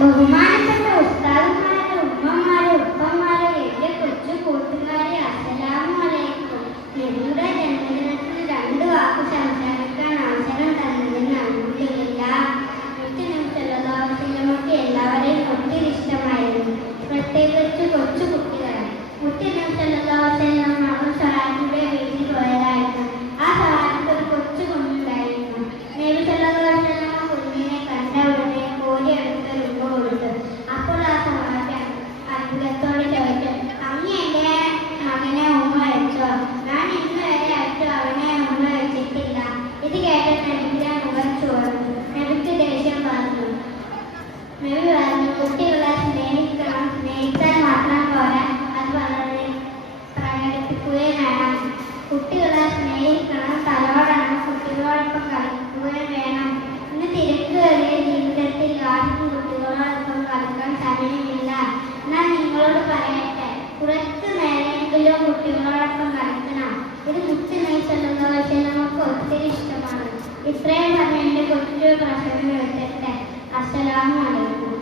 ബഹുമാനപ്പെട്ട ഉസ്താദുമാരെ, ഉമ്മമാരെ, ഉപ്പമാരെ, എന്റെ കൊച്ചു കൂട്ടുകാരെ, അസ്സലാമു അലൈക്കും. നിങ്ങളുടെ ജന്മദിനത്തിൽ 2 വാക്ക് സംസാരിക്കാൻ അവസരം തന്നതിന് അൽഹംദുലില്ലാഹ്. മുത്തുനബി എല്ലാവരെയും ഒത്തിരി ഇഷ്ടമായിരുന്നു, പ്രത്യേകിച്ച് കൊച്ചു കുട്ടികളെ. മുത്തുനബി സഹാബിയുടെ വീട്ടിൽ പോയതായിരുന്നു. ആ സഹാബിക്ക് ഒരു കൊച്ചു കുഞ്ഞുണ്ടായിരുന്നു. നബി കുഞ്ഞിനെ കണ്ട ഉടനെ കോരിയെടുത്ത് രൂപ കൊടുത്തു. അപ്പോൾ ആ സഹാബി അത്ഭുതത്തോടെ ചോദിച്ചു, അങ്ങ് എന്റെ മകനെ ഉമ്മ വെച്ചോ? ഞാൻ ഇന്ന് വരെ അയച്ചു അവനെ ഉമ്മ വെച്ചിട്ടില്ല. ഇത് കേട്ട നബിയുടെ മുഖം ചുവന്നു. നബിക്ക് ദേഷ്യം വന്നു. നബി പറഞ്ഞു, കുട്ടികളെ സ്നേഹിക്കണം, സ്നേഹിച്ചാൽ മാത്രം പോരാ, അത് വളരെ പ്രകടിപ്പിക്കുകയും വേണം. കുട്ടികളെ സ്നേഹിക്കണം, തലോടണം, കുട്ടികളോടൊപ്പം കളിക്കുകയും വേണം. ഇന്ന് തിരക്കേറിയ ജീവിതത്തിൽ ആർക്കും കുട്ടികളോടൊപ്പം കളിക്കാൻ സമയമില്ല. എന്നാൽ നിങ്ങളോട് പറയട്ടെ, കുറച്ചു നേരമെങ്കിലും കുട്ടികളോടൊപ്പം കളിക്കണം. ഇത് മുത്തുനബി സല്ലല്ലാഹു അലൈഹി വസല്ലമക്ക് ഒത്തിരി ഇഷ്ടമാണ്. ഇത്രയും പറഞ്ഞ് എന്റെ കൊച്ചു പ്രസംഗം എടുത്തിട്ട് അസ്സലാമു അലൈക്കും.